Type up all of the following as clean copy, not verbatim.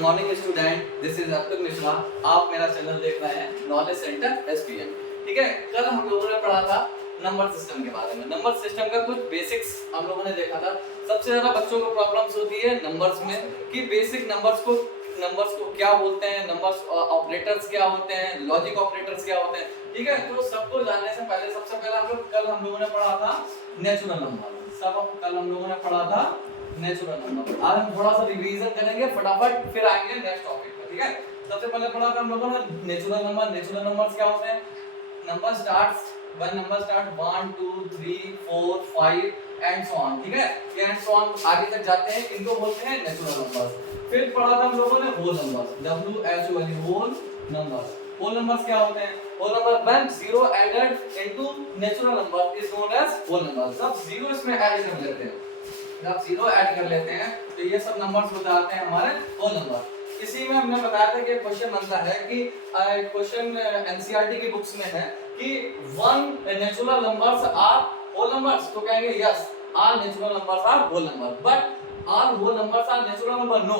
Good morning student, this is Atul Mishra. आप मेरा channel देख रहे हैं नॉलेज सेंटर एसपीएम। ठीक है, कल हम लोगों ने पढ़ा था नंबर सिस्टम के बारे में। नंबर सिस्टम का कुछ बेसिक्स हम लोगों ने देखा था। सबसे ज्यादा बच्चों को प्रॉब्लम्स होती है नंबर्स में कि बेसिक नंबर्स को क्या बोलते हैं, नंबर्स ऑपरेटर्स क्या होते हैं, लॉजिक ऑपरेटर्स क्या होते हैं। ठीक है, तो सबको जानने से पहले सबसे पहले कल हम लोगों ने पढ़ा था नेचुरल नंबर। कल हम लोगों ने पढ़ा था नेचुरल नंबर। आज हम थोड़ा सा रिवीजन करेंगे फटाफट, फिर आएंगे नेक्स्ट टॉपिक पर। ठीक है, सबसे पहले पढ़ा था हम लोगों ने नेचुरल नंबर। नेचुरल नंबर्स क्या होते हैं? Number starts when number start 1 2 3 4 5 and so on. ठीक है, ये एंड सो ऑन आगे तक जाते हैं, इनको बोलते हैं नेचुरल नंबर्स। फिर पढ़ा था हम लोगों ने whole numbers, W H O L whole numbers. Whole numbers क्या होते हैं? Whole number when zero added into natural number is known as whole number. सब जीरो इसमें ऐड कर लेते हैं, जब जीरो ऐड कर लेते हैं तो ये सब नंबर्स हो जाते हैं हमारे होल नंबर। इसी में हमने बताया था कि क्वेश्चन बनता है कि क्वेश्चन एनसीईआरटी की बुक्स में है कि one natural numbers are whole numbers, तो कहेंगे yes all natural numbers are whole number, but all whole numbers are natural number. No,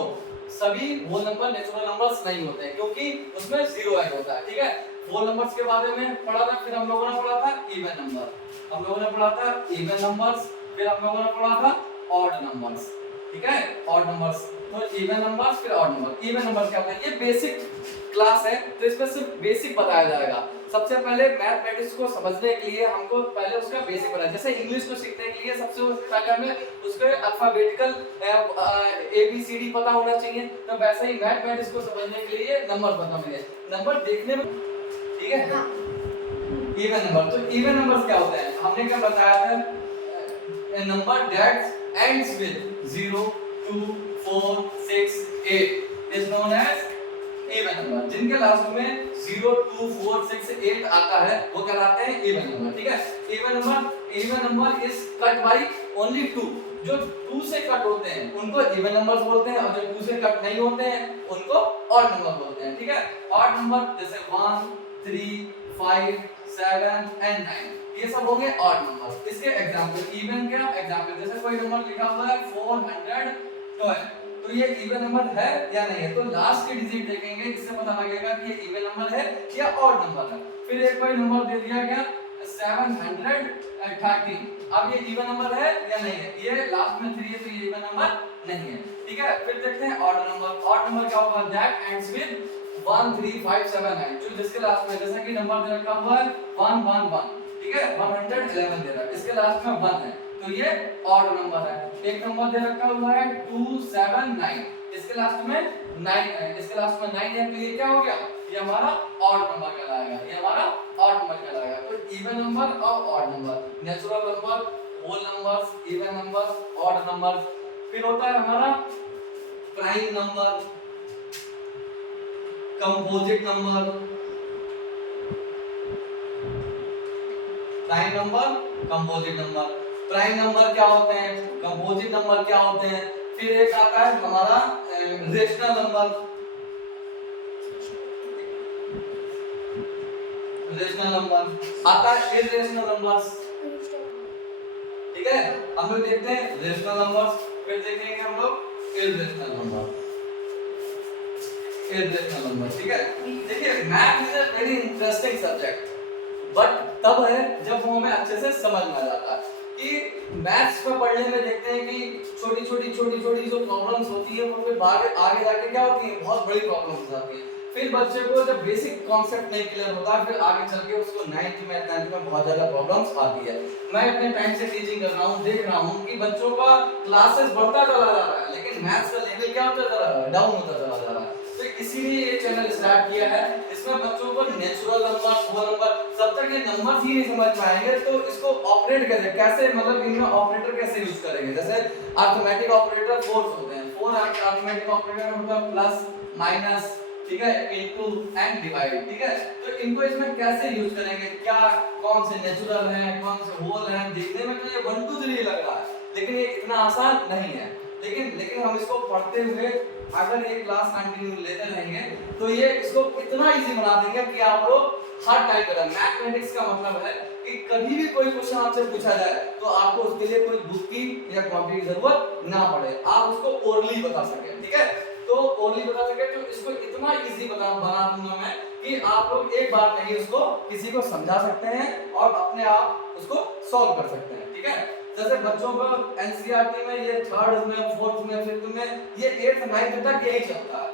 सभी होल नंबर नेचुरल नंबर्स नहीं होते हैं क्योंकि उसमें जीरो ऐड होता है। ठीक है, होल नंबर्स के बारे में पढ़ा था। फिर हम लोगों ने पढ़ा था इवन नंबर, हम लोगों ने पढ़ा था इवन नंबर्स। फिर हम लोगों ने पढ़ा था ऑड नंबर्स। ठीक है, ऑड नंबर्स, तो इवन नंबर्स फिर ऑड नंबर। इवन नंबर्स क्या होता है? ये बेसिक क्लास है तो इसमें सिर्फ बेसिक बताया जाएगा। सबसे पहले मैथमेटिक्स को समझने के लिए हमको पहले उसका बेसिक बताया। जैसे इंग्लिश को सीखने के लिए सबसे पहले हमें उसके अल्फाबेटिकल ABCD पता होना चाहिए, तो वैसे ही मैथमेटिक्स को समझने के लिए नंबर पता होना चाहिए। नंबर देखने में, ठीक है, इवन नंबर। तो इवन नंबर्स क्या होते हैं? हमने क्या बताया था? A number that ends with 0, 2, 4, 6, 8 is known as even number। जिनके लास्ट में 0, 2, 4, 6, 8 आता है वो कहलाते हैं even number। ठीक है, even number is cut by only 2। जो 2 से कट होते हैं उनको even numbers बोलते हैं, और जो 2 से कट नहीं होते हैं उनको odd number बोलते हैं। ठीक है, odd number जैसे 1, 3, 5, 7 and 9 ये सब होंगे ऑड नंबर्स। इसके एग्जांपल, इवन क्या एग्जांपल, जैसे कोई नंबर लिखा हुआ है 412, तो ये इवन नंबर है या नहीं है? तो लास्ट के डिजिट देखेंगे, इससे पता लगेगा कि ये इवन नंबर है या ऑड नंबर है। फिर एक कोई नंबर दे दिया गया 713, अब ये इवन नंबर है या नहीं है? ये लास्ट में 3 है तो ये इवन नंबर नहीं है। ठीक है, फिर देखते हैं ऑड नंबर। ऑड नंबर क्या होगा? दैट एंड्स विद 1 3 5 7 9, जो जिसके लास्ट में, जैसे कि नंबर दे रखा हुआ है 111, ठीक है, 111 दे रहा है, इसके लास्ट में 1 है तो ये ऑड नंबर है। एक नंबर दे रखा हुआ है 279, इसके लास्ट में 9 है, इसके लास्ट में 9 है तो ये क्या हो गया? ये हमारा ऑड नंबर कहलाएगा, ये हमारा ऑड नंबर कहलाएगा। तो इवन नंबर और odd number, natural number, whole numbers, even numbers, odd numbers. फिर होता है हमारा prime number, composite number, prime number, composite number. Prime number क्या होते हैं, कंपोजिट नंबर क्या होते हैं? फिर एक आता है हमारा रेशनल नंबर, रेशनल नंबर आता है इररेशनल नंबर्स। ठीक है, हम लोग देखते हैं रेशनल नंबर्स, फिर देखेंगे हम लोग इररेशनल नंबर, इररेशनल नंबर। ठीक है, देखिए math is a very interesting subject, but तब है जब वो हमें अच्छे से समझ में आ जाता है। कि मैथ्स में पढ़ने में देखते हैं कि छोटी छोटी जो प्रॉब्लम्स होती है वो फिर आगे जाके क्या होती है? बहुत बड़ी प्रॉब्लम्स हो जाती है। फिर बच्चे को जब बेसिक कॉन्सेप्ट नहीं क्लियर होता है, फिर आगे चल के उसको 9th में 10th में बहुत ज्यादा प्रॉब्लम्स आती है। मैं अपने टाइम से टीचिंग कर रहा हूँ, देख रहा हूँ कि बच्चों का क्लासेस बढ़ता चला जा रहा है लेकिन मैथ्स का लेवल क्या होता जा रहा है? डाउन होता चला जा रहा है। तो इसीलिए ये चैनल स्टार्ट किया है। इसमें बच्चों को नेचुरल नंबर, होल नंबर, जब तक ये नंबर्स ही नहीं समझ में आएंगे तो इसको ऑपरेट कैसे मतलब इनमें ऑपरेटर कैसे यूज करेंगे। जैसे अरिथमेटिक ऑपरेटर 4 होते हैं, 4 अरिथमेटिक ऑपरेटर मतलब प्लस, माइनस, ठीक है, इनटू एंड डिवाइड। ठीक है, तो इनको इसमें कैसे यूज करेंगे, क्या कौन से नेचुरल हैं, कौन से होल हैं? देखने में तो ये 1 2 3 लग रहा है लेकिन ये इतना आसान नहीं है। लेकिन हम इसको पढ़ते हुए अगर ये क्लास कंटिन्यू लेते रहेंगे तो ये इसको इतना इजी बना देंगे कि आप लोग हर टाइप का मैथमेटिक्स का मतलब है कि कभी भी कोई क्वेश्चन आपसे पूछा जाए तो आपको उसके लिए कोई बुक की या कॉपी की जरूरत ना पड़े, आप उसको ओरली बता सके। ठीक है, तो ओरली बता सके इजी बना दूंगा मैं कि आप लोग एक बार में ही उसको किसी को समझा सकते हैं और अपने आप उसको सॉल्व कर सकते हैं, ठीक है। जैसे बच्चों को एनसीईआरटी में ये थर्ड में, फोर्थ में, फिफ्थ में, ये 8th 9th तक यही चलता है,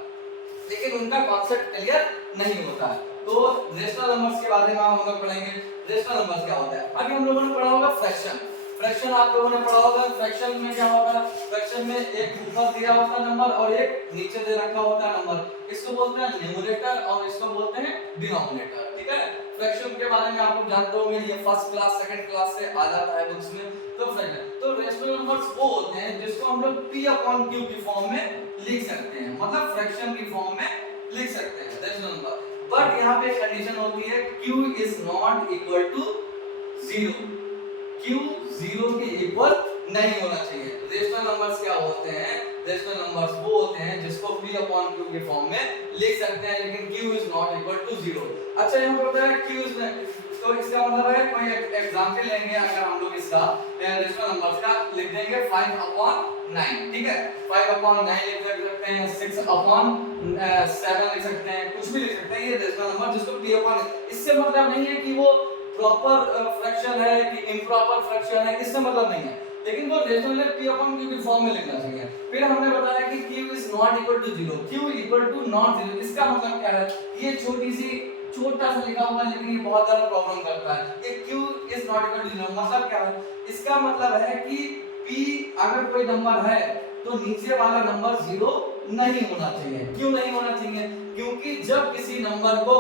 लेकिन उनका कॉन्सेप्ट क्लियर नहीं होता है। तो रेशनल नंबर्स के बारे में हम लोग पढ़ेंगे। रेशनल नंबर्स क्या होता है? अभी हम लोगों ने पढ़ा होगा फ्रैक्शन। फ्रैक्शन आप लोगों ने पढ़ा होगा। फ्रैक्शन में क्या होता है? फ्रैक्शन में एक ऊपर दिया होता है नंबर और एक नीचे दे रखा होता है नंबर। इसको बोलते हैं न्यूमरेटर और इसको बोलते हैं डिनोमिनेटर, ठीक है। फ्रैक्शन के बारे में आप लोग जानते होंगे, ये फर्स्ट क्लास सेकंड क्लास से आ जाता है बुक्स में। तो फ्रैक्शन, तो रेशनल नंबर्स वो होते हैं जिसको हम लोग p/q की फॉर्म में लिख सकते हैं, मतलब फ्रैक्शन की फॉर्म में लिख सकते हैं रेशनल नंबर। बट यहाँ पे कंडीशन होती है q is not equal to 0। q 0 के इक्वल नहीं होना चाहिए। रेशनल नंबर्स क्या होते हैं? रेशनल नंबर्स वो होते हैं जिसको p/q की फॉर्म में लिख सकते हैं, लेकिन q is not equal to 0। अच्छा, यहाँ पे बताया q इज, तो इसका मतलब है कोई एग्जांपल लेंगे, अगर हम लोग इसका रेशनल नंबर्स का लिख देंगे 5/9, ठीक है। 5/9 लिख सकते हैं, 6/7 लिख सकते हैं, कुछ भी लिख सकते हैं। ये रेशनल नंबर जिसको p/, इससे मतलब नहीं है कि वो प्रॉपर फ्रैक्शन है कि इम्प्रॉपर फ्रैक्शन है, इससे मतलब नहीं है, लेकिन वो रेशनल p/q की फॉर्म में लिखना चाहिए। फिर हमने बताया कि q is not equal to 0, q equal to not 0। इसका मतलब क्या है? ये छोटा सा लिखा हुआ है, लेकिन ये बहुत ज्यादा प्रॉब्लम करता है। ये q is not equal to 0 मतलब क्या है? इसका मतलब है कि p अगर कोई नंबर है तो नीचे वाला नंबर 0 नहीं होना चाहिए। क्यों नहीं होना चाहिए? क्योंकि जब किसी नंबर को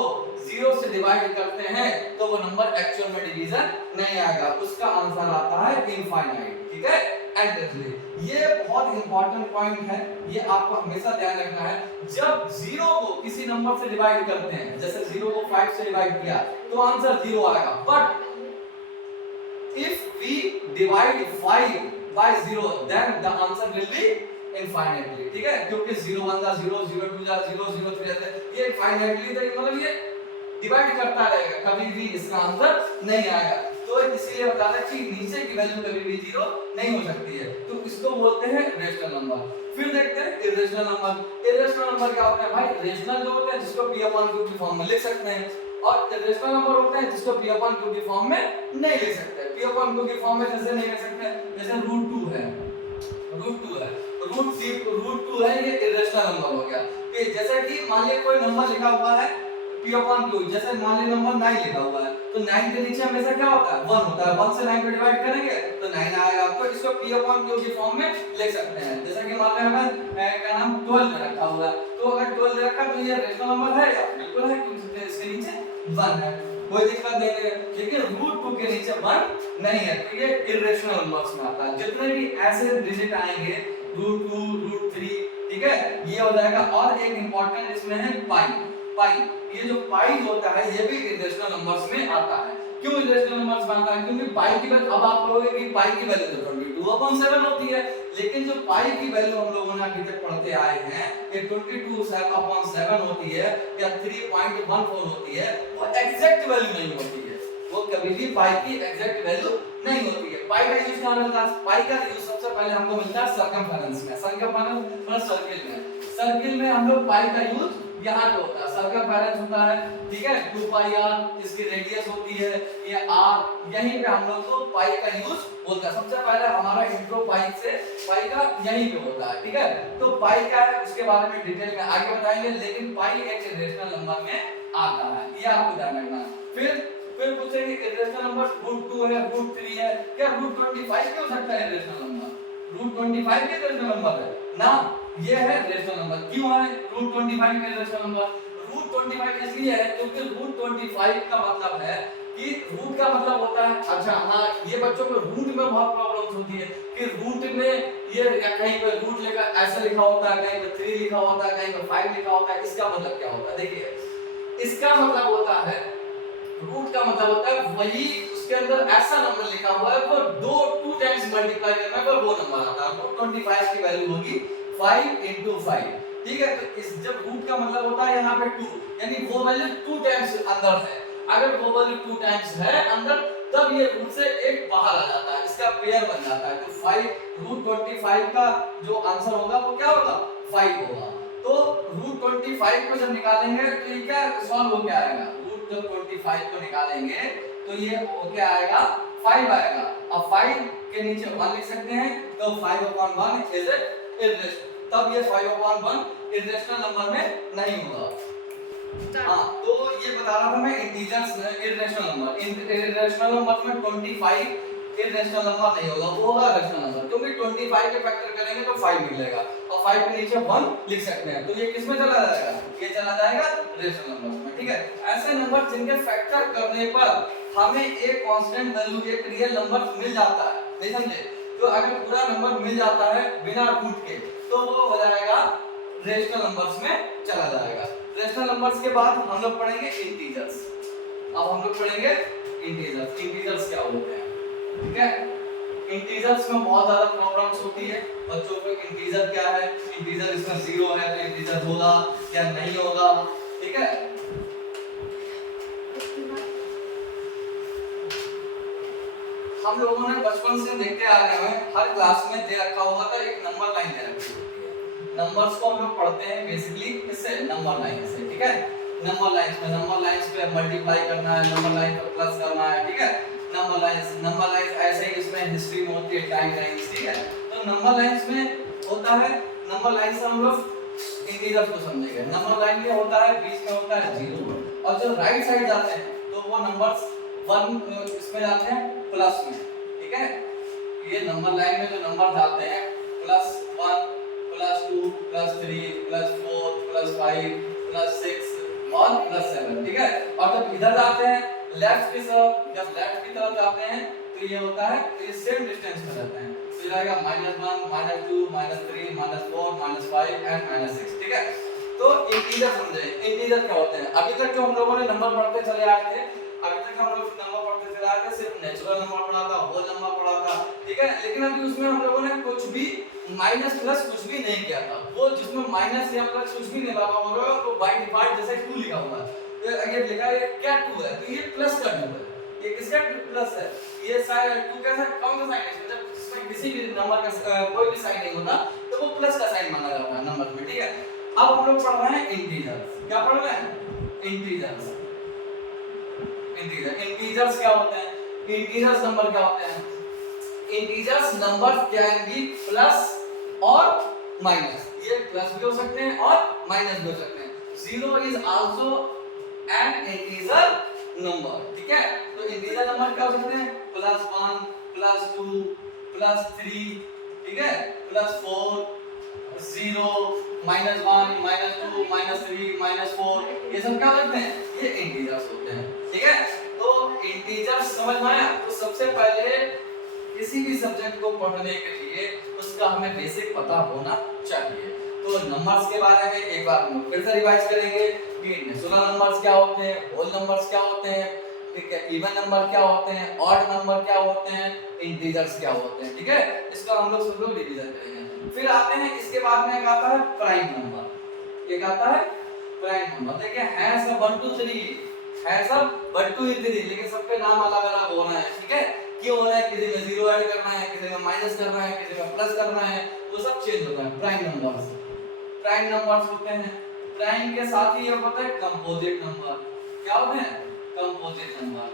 0 से डिवाइड करते हैं तो वो नंबर एक्चुअल में डिवीजन नहीं आएगा, उसका आंसर आता है इनफाइनाइट, ठीक है। एंडलेसली, ये बहुत इंपॉर्टेंट पॉइंट है, ये आपको हमेशा ध्यान रखना है। जब 0 को किसी नंबर से डिवाइड करते हैं, जैसे 0 को 5 से डिवाइड किया तो आंसर 0 आएगा। But if we divide 5 by 0 then the answer will be infinitely, ठीक है। क्योंकि 0 1 जा 0, 0 2 जा 0, 0 3 जा, ये infinitely तो मतलब ये डिवाइड करता रहेगा, कभी भी इसका आंसर नहीं आएगा। तो इसीलिए बताना कि नीचे की वैल्यू कभी भी 0 नहीं हो सकती है, तो इसको बोलते हैं रेशनल नंबर। फिर देखते हैं इरेशनल नंबर। इरेशनल नंबर क्या होता है भाई? रेशनल जो होते हैं जिसको p/q की फॉर्म में लिख सकते हैं, और इरेशनल नंबर होते हैं जिसको p/q की फॉर्म में नहीं लिख सकते। p/q की फॉर्म में जैसे नहीं लिख सकते, जैसे √2 है, √2 है, √2 है, ये इरेशनल नंबर हो गया। फिर जैसे कि मान लीजिए कोई नंबर लिखा हुआ है p/q, जैसे मान लीजिए नंबर 9 लिखा हुआ है, तो 9 के नीचे हमेशा क्या होता है? 1 होता है। 1 से 9 को डिवाइड करेंगे तो 9 आएगा, तो इसको p/q की फॉर्म में लिख सकते हैं। जैसे कि मान लीजिए हमें क्या नाम 12 में रखा हुआ है, तो अगर 12 रखा तो ये रेशनल नंबर है या बिल्कुल है, क्योंकि इसके नीचे 1 है, कोई दिक्कत नहीं है। लेकिन √2 के नीचे 1 नहीं है, तो ये इरेशनल नंबर्स में आता है। जितने भी ऐसे डिजिट आएंगे √2 √3, ठीक है, ये हो जाएगा। और एक इंपॉर्टेंट इसमें है पाई। ये जो पाई होता है ये भी इरेशनल नंबर्स में आता है। क्यों इरेशनल नंबर्स में आता है? क्योंकि पाई की वैल्यू, अब आप कहोगे कि पाई की वैल्यू तो 22/7 होती है, लेकिन जो पाई की वैल्यू हम लोगों ने अभी तक पढ़ते आए हैं, ये 22/7 होती है या 3.14 होती है, वो एग्जैक्ट वैल्यू नहीं होती है। वो कभी भी पाई की एग्जैक्ट वैल्यू नहीं होती है। पाई का यूज कहाँ मिलता है? पाई का यूज सबसे पहले हमको मिलता है सर्कमफेरेंस में। सर्कमफेरेंस मतलब सर्किल में। सर्किल में हम लोग पाई का यूज यहाँ पे होता है, सर्कमफेरेंस होता है, ठीक है। 2πr इसकी रेडियस होती है, ये r, यहीं पे हम लोग को पाई का यूज होता है। सबसे पहले हमारा इंट्रो पाई का यहीं पे होता है, ठीक है। तो पाई क्या है उसके बारे में डिटेल में आगे बताएंगे, लेकिन पाई एक इरेशनल नंबर में आता है, ये आपको ध्यान रखना है। फिर पूछेंगे इरेशनल नंबर √2 है, √3 है, क्या √25 भी हो सकता है इरेशनल नंबर? √25 भी इरेशनल नंबर है ना, ये है रेशनल नंबर। क्यों है √25 का रेशनल नंबर? √25 इसलिए है क्योंकि √25 का मतलब है कि रूट का मतलब होता है, अच्छा हाँ, ये बच्चों को रूट में बहुत प्रॉब्लम्स होती है कि रूट में ये कहीं पे रूट लेकर ऐसा लिखा होता है, कहीं पे 3 लिखा होता है, कहीं पे 5 लिखा होता है। इसका मतलब क्या होता है? देखिए, इसका मतलब होता है, रूट का मतलब होता है वही उसके अंदर ऐसा नंबर लिखा हुआ है वो 2 टाइम्स मल्टीप्लाई करने पर वो नंबर आता है। 25 की वैल्यू होगी 5 × 5, ठीक है। तो इस जब रूट का मतलब होता है यहाँ पे 2, यानी वो वैल्यू 2 टाइम्स अंदर है। अगर वो वैल्यू 2 टाइम्स है अंदर, तब ये रूट से एक बाहर आ जाता है, इसका पेयर बन जाता है। तो 5 √25 का जो आंसर होगा वो क्या होगा? 5 होगा। तो √25 25 को जब निकालेंगे तो ये क्या सॉल्व हो क्या आएगा, रूट जब 25 को निकालेंगे तो ये हो क्या आएगा 5 आएगा। अब 5 के नीचे 1 लिख सकते हैं तो 5/1 इज इरेशनल, तब ये 5/1 इरेशनल नंबर में नहीं होगा। हाँ तो ये बता रहा था मैं इंटीजर्स इरेशनल नंबर में 25 इरेशनल नंबर नहीं होगा, वो होगा रेशनल नंबर, क्योंकि 25 के फैक्टर करेंगे तो 5 मिलेगा और 5 के नीचे 1 लिख सकते हैं, तो ये किस में चला जाएगा, ये चला जाएगा रेशनल नंबर में। ठीक है, ऐसे नंबर जिनके फैक्टर करने पर हमें एक कांस्टेंट वैल्यू एक रियल नंबर मिल जाता है, नहीं समझे, तो अगर पूरा नंबर मिल जाता है बिना रूट के तो वो हो जाएगा रेशनल नंबर्स में चला जाएगा। रेशनल नंबर्स के बाद हम लोग पढ़ेंगे इंटीजर्स। अब हम लोग पढ़ेंगे इंटीजर्स। इंटीजर्स क्या होते हैं, ठीक है, इंटीजर्स में बहुत ज्यादा प्रॉब्लम्स होती है बच्चों को। इंटीजर क्या है, इंटीजर इसमें 0 है तो इंटीजर होगा या नहीं होगा, ठीक है। हम लोगों ने बचपन से देखते आ रहे हैं, हर क्लास में दे रखा हुआ था एक नंबर लाइन दे रखी होती है। नंबर्स को हम लोग पढ़ते हैं बेसिकली किससे, नंबर लाइन से, ठीक है। नंबर लाइंस पे मल्टीप्लाई करना है, नंबर लाइन पर प्लस करना है, ठीक है। नंबर लाइंस ऐसे ही इसमें हिस्ट्री में होती है, टाइम लाइंस, ठीक है। तो नंबर लाइंस में होता है, नंबर लाइन से हम लोग इंटीजर्स को समझेंगे। नंबर लाइन में होता है, बीच में होता है 0, और जो राइट साइड जाते हैं तो वो नंबर्स 1 इसमें जाते हैं प्लस में, ठीक है। ये नंबर लाइन में जो नंबर जाते हैं +1 +2 +3 +4 +5 +6 और +7, ठीक है। और जब इधर जाते हैं लेफ्ट की तरफ, जब लेफ्ट की तरफ जाते हैं तो ये होता है, तो ये सेम डिस्टेंस में रहते हैं, तो ये आएगा -1 -2 -3 -4 -5 एंड -6, ठीक है। तो इंटीजर समझे, इंटीजर क्या होते हैं। अभी तक जो हम लोगों ने नंबर पढ़ते चले आए थे, अभी तक हम लोग नंबर पढ़ते चले आए थे, सिर्फ नेचुरल नंबर पढ़ा था, होल नंबर पढ़ा था, ठीक है। लेकिन अभी उसमें हम लोगों ने कुछ भी माइनस प्लस कुछ भी नहीं किया था। वो जिसमें माइनस या प्लस कुछ भी नहीं लगा हुआ है, तो बाय डिफॉल्ट जैसे 2 लिखा हुआ है, तो ये लिखा है क्या 2 है, तो ये प्लस का 2 है। ये किसका प्लस है, ये साइन 2 कैसा कौन सा साइन है, जब इसमें किसी भी नंबर का कोई भी साइन नहीं होता तो वो प्लस का साइन माना जाता है नंबर में, ठीक है। अब हम लोग पढ़ रहे हैं इंटीजर्स। क्या पढ़ रहे हैं, इंटीजर्स। इंटीजर्स क्या होते हैं, इंटीजर्स नंबर क्या होते हैं। Integers number can be plus और माइनस, ये प्लस भी हो सकते हैं और माइनस भी हो सकते हैं। 0 is also an integer number, ठीक है। तो इंटीजर नंबर क्या हो सकते हैं, +1 +2 +3, ठीक है, +4 0 -1 -2 -3 -4, ये सब क्या होते हैं, ये इंटीजर्स होते हैं, ठीक है। तो इंटीजर्स समझ में आया। तो सबसे पहले किसी भी सब्जेक्ट को पढ़ने के लिए उसका हमें बेसिक पता होना चाहिए। तो नंबर्स के बारे में एक बार हम फिर से रिवाइज करेंगे कि नेचुरल नंबर्स क्या होते हैं, होल नंबर्स क्या होते हैं, ठीक है, इवन नंबर क्या होते हैं, ऑड नंबर क्या होते हैं, इंटीजर्स क्या होते हैं, ठीक है। इसका हम लोग सब लोग रिवीजन करेंगे। फिर आते हैं इसके बाद में एक आता है प्राइम नंबर। एक आता है प्राइम नंबर। देखिए है सब 1 2 3, है सब 1 2 3, लेकिन सबके नाम अलग अलग हो रहे हैं, ठीक है। क्यों हो रहा है, किसी में 0 ऐड करना है, किसी में माइनस करना है, किसी में प्लस करना है, वो सब चेंज होता है। प्राइम नंबर्स होते हैं। प्राइम के साथ ही ये होता है कंपोजिट नंबर। क्या होते हैं, कंपोजिट नंबर,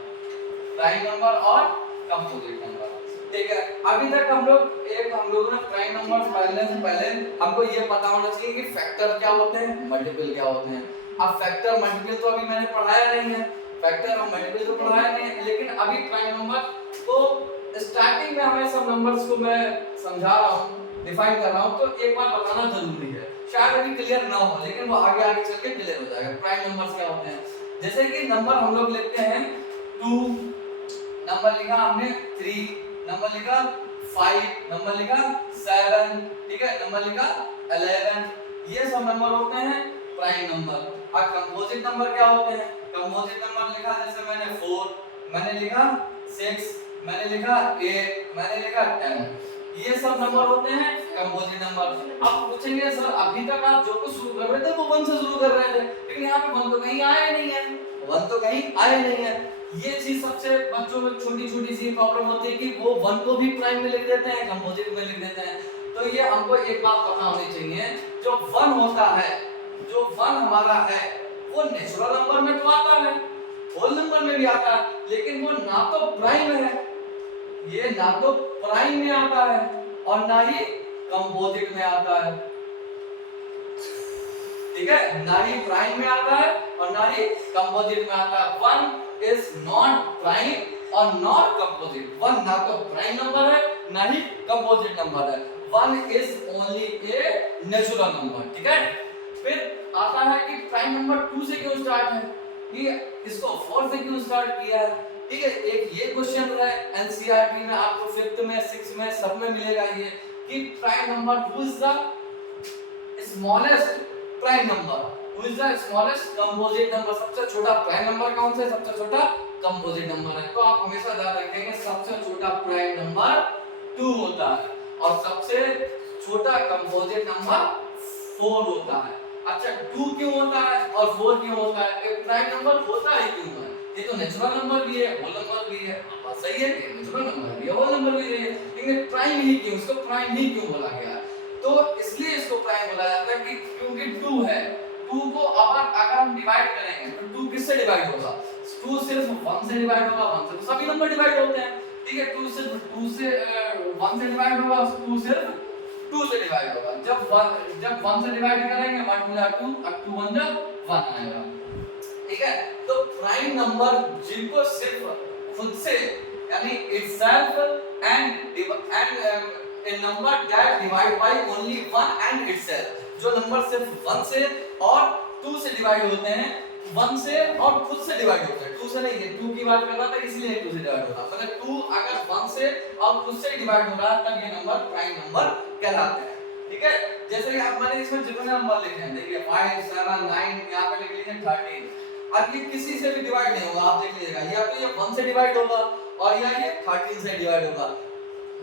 प्राइम नंबर और कंपोजिट नंबर, ठीक है। अभी तक हम लोगों ने प्राइम नंबर पढ़ने से पहले हमको ये पता होना चाहिए कि फैक्टर क्या होते हैं, मल्टीपल क्या होते हैं। अब फैक्टर मल्टीपल तो अभी मैंने पढ़ाया नहीं है, फैक्टर और मल्टीपल तो पढ़ाया नहीं है, लेकिन अभी प्राइम नंबर को स्टार्टिंग में हमें सब नंबर्स को मैं समझा रहा हूँ, डिफाइन कर रहा हूँ, तो एक बार बताना जरूरी है। शायद अभी क्लियर ना हो, लेकिन वो आगे आगे चल के क्लियर हो जाएगा। प्राइम नंबर्स क्या होते हैं, जैसे कि नंबर हम लोग लिखते हैं 2, नंबर लिखा हमने 3, नंबर लिखा 5, नंबर लिखा 7, ठीक है, नंबर लिखा 11, ये सब नंबर होते हैं प्राइम नंबर। और कंपोजिट नंबर क्या होते हैं, कंपोजिट नंबर लिखा जैसे मैंने 4, मैंने लिखा 6, मैंने लिखा 8, मैंने लिखा 10, ये सब नंबर होते हैं कंपोजिट नंबर। आप पूछेंगे सर अभी तक आप जो कुछ शुरू कर रहे थे वो 1 से शुरू कर रहे थे, लेकिन यहाँ पे 1 तो कहीं आया नहीं है, 1 तो कहीं आया नहीं है। ये चीज सबसे बच्चों में छोटी छोटी सी प्रॉब्लम होती है कि वो 1 को भी प्राइम में लिख देते हैं, कंपोजिट में लिख देते हैं। तो ये हमको एक बात पता होनी चाहिए, जो 1 होता है, जो 1 हमारा है वो नेचुरल नंबर में तो आता है, होल नंबर में भी आता है, लेकिन वो ना तो प्राइम है, ये ना तो प्राइम में आता है और ना ही कंपोजिट में आता है, ठीक है, ना ही प्राइम में आता है और ना ही कंपोजिट में आता है। वन इज नॉट प्राइम और नॉट कंपोजिट, वन ना तो प्राइम नंबर है ना ही कंपोजिट नंबर है, one is only a natural number, ठीक है। फिर आता है कि प्राइम नंबर 2 से क्यों स्टार्ट है, कि इसको 4 से क्यों स्टार्ट किया है, ठीक है। एक ये क्वेश्चन है एनसीईआरटी में, आपको 5th में 6th में सब में मिलेगा ये, कि prime number who is the smallest prime number, who is the smallest composite number, सबसे छोटा प्राइम नंबर कौन सा है, सबसे छोटा कंपोजिट नंबर है। तो आप हमेशा याद रखेंगे सबसे छोटा प्राइम नंबर 2 होता है और सबसे छोटा कंपोजिट नंबर 4 होता है। अच्छा 2 क्यों होता है और 4 क्यों होता है, एक प्राइम नंबर होता है क्यों है, ये तो नेचुरल नंबर भी है होल नंबर भी है, बात सही है कि नेचुरल नंबर भी है होल नंबर भी है, लेकिन प्राइम ही क्यों, इसको प्राइम ही क्यों बोला गया, तो इसलिए इसको प्राइम बोला जाता है कि क्योंकि 2 है, 2 को अगर हम डिवाइड करेंगे तो 2 किससे डिवाइड होगा, 2 सिर्फ 1 से डिवाइड होगा, 1 से तो सभी नंबर डिवाइड होते हैं, ठीक है, 2 सिर्फ 2 से 1 से डिवाइड होगा, 2 सिर्फ 2 से डिवाइड होगा, जब 1 से डिवाइड करेंगे 1 2 जा 2 अब 2 1 जा 1 आएगा, ठीक है। तो प्राइम नंबर जिनको सिर्फ खुद से यानी itself and a number that divide by only 1 and itself, जो नंबर सिर्फ 1 से और 2 से डिवाइड होते हैं, 1 से और खुद से डिवाइड होते हैं, 2 से नहीं है, 2 की बात कर रहा था इसलिए 2 से डिवाइड होता है, मतलब 2 अगर 1 से और खुद से डिवाइड हो रहा है तब ये नंबर प्राइम नंबर कहलाते हैं, ठीक है। जैसे कि आप मैंने इसमें जितने नंबर लिखे हैं देखिए 5 7 9 यहां पे लिख लीजिए 13, अब ये किसी से भी डिवाइड नहीं होगा, आप देख लीजिएगा या तो ये 1 से डिवाइड होगा और या ये 13 से डिवाइड होगा,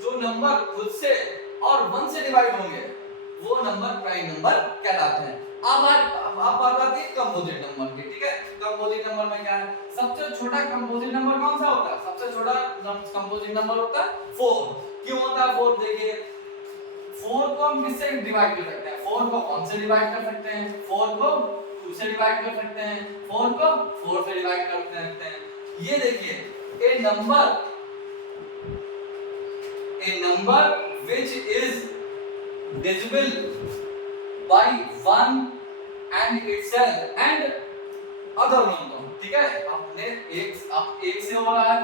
जो नंबर खुद से और 1 से डिवाइड होंगे वो नंबर प्राइम नंबर कहलाते हैं। अब बात आती है कंपोजिट नंबर की, ठीक है। कंपोजिट नंबर में क्या है, सबसे छोटा कंपोजिट नंबर कौन सा होता है, सबसे छोटा कंपोजिट नंबर होता है 4, क्यों होता है 4, देखिए 4 को हम किससे डिवाइड कर सकते हैं, 4 को 1 से डिवाइड कर सकते हैं, 4 को 2 से डिवाइड कर सकते हैं, 4 को 4 से डिवाइड कर सकते हैं, ये देखिए ए number which is divisible by 1 and itself and other number, ठीक है। आपने एक से हो रहा है,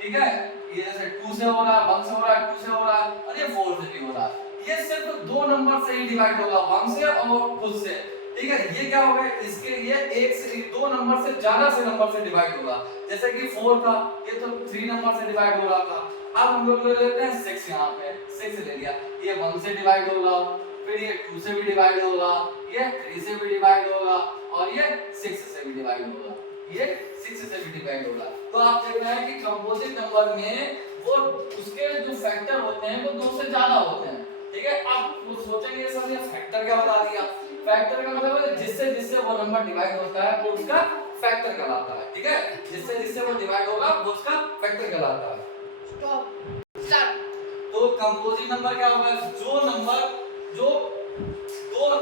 ठीक है, ये जैसे 2 से हो रहा है, 1 से हो रहा है, 2 से हो रहा है और ये 4 से भी हो रहा है, ये सिर्फ 2 नंबर से ही डिवाइड होगा, 1 से और खुद से, ठीक है। ये क्या होगा, इसके ये एक से 2 नंबर से ज्यादा से नंबर से डिवाइड होगा, जैसे कि 4 था ये तो 3 नंबर से डिवाइड हो रहा था, अब हम लोग ले लेते हैं 6, यहाँ पे 6 ले लिया, ये 1 से डिवाइड होगा, फिर ये 2 से भी डिवाइड होगा, ये 3 से भी डिवाइड होगा और ये 6 से भी डिवाइड होगा, ये 6 से भी डिवाइड होगा। तो आप देख रहे हैं कि कंपोजिट नंबर में वो उसके जो फैक्टर होते हैं वो 2 से ज्यादा होते हैं, ठीक है। आप वो सोचेंगे सर ये फैक्टर क्या बता दिया, फैक्टर का मतलब है जिससे वो नंबर डिवाइड होता है वो उसका फैक्टर कहलाता है, ठीक है, जिससे वो डिवाइड होगा वो उसका फैक्टर कहलाता है। स्टार्ट। तो कंपोजिट नंबर क्या होगा, जो नंबर जो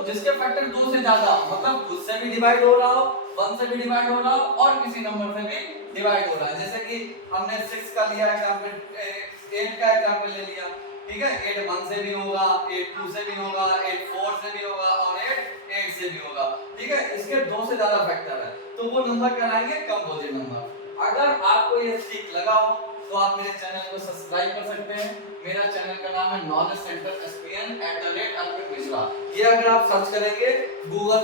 जिसके फैक्टर 2 से ज्यादा, मतलब खुद से भी डिवाइड हो रहा हो, 1 से भी डिवाइड हो रहा हो और किसी नंबर से भी डिवाइड हो रहा है, जैसे कि हमने 6 का लिया एग्जांपल, 8 का एग्जांपल ले लिया, ठीक है, 8 1 से भी होगा, 8 2 से भी होगा, 8 4 से भी होगा और 8 से भी होगा, ठीक है, इसके 2 से ज्यादा फैक्टर है तो वो नंबर कहलाएंगे कंपोजिट नंबर। अगर आपको ये ठीक लगा हो तो आप मेरे चैनल को सब्सक्राइब कर सकते हैं, मेरा चैनल का नाम है नॉलेज सेंटर SPN @अर्पित मिश्रा, ये अगर आप सर्च करेंगे गूगल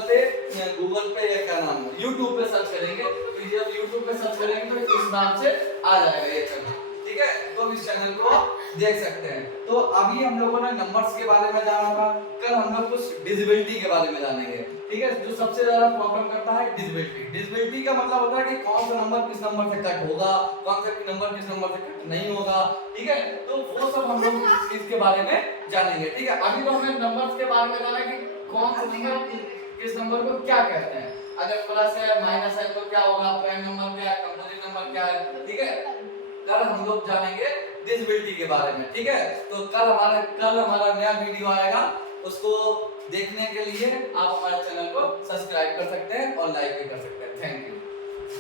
पे या क्या नाम है YouTube पे सर्च करेंगे तो जब YouTube पे सर्च करेंगे तो इस नाम से आ जाएगा ये चैनल, ठीक है, तो इस चैनल को देख सकते हैं। तो अभी हम लोगों ने नंबर्स के बारे में जाना था, कल हम लोग कुछ डिविजिबिलिटी के बारे में जानेंगे, ठीक है, जो सबसे ज्यादा प्रॉब्लम करता है डिविजिबिलिटी का मतलब होता है कि कौन सा नंबर किस नंबर से कट होगा, कौन सा नंबर किस नंबर से कट नहीं होगा, ठीक है, तो वो सब हम लोग इस चीज के बारे में जानेंगे, ठीक है। अभी तो हमें नंबर्स के बारे में जाना है कि कौन सा नंबर किस नंबर को क्या कहते हैं, अगर प्लस है माइनस है तो क्या होगा, प्राइम नंबर क्या है, कंपोजिट नंबर क्या है, ठीक है। कल हम लोग जानेंगे डिविजिबिलिटी के बारे में, ठीक है। तो कल हमारा नया वीडियो आएगा, उसको देखने के लिए आप हमारे चैनल को सब्सक्राइब कर सकते हैं और लाइक भी कर सकते हैं।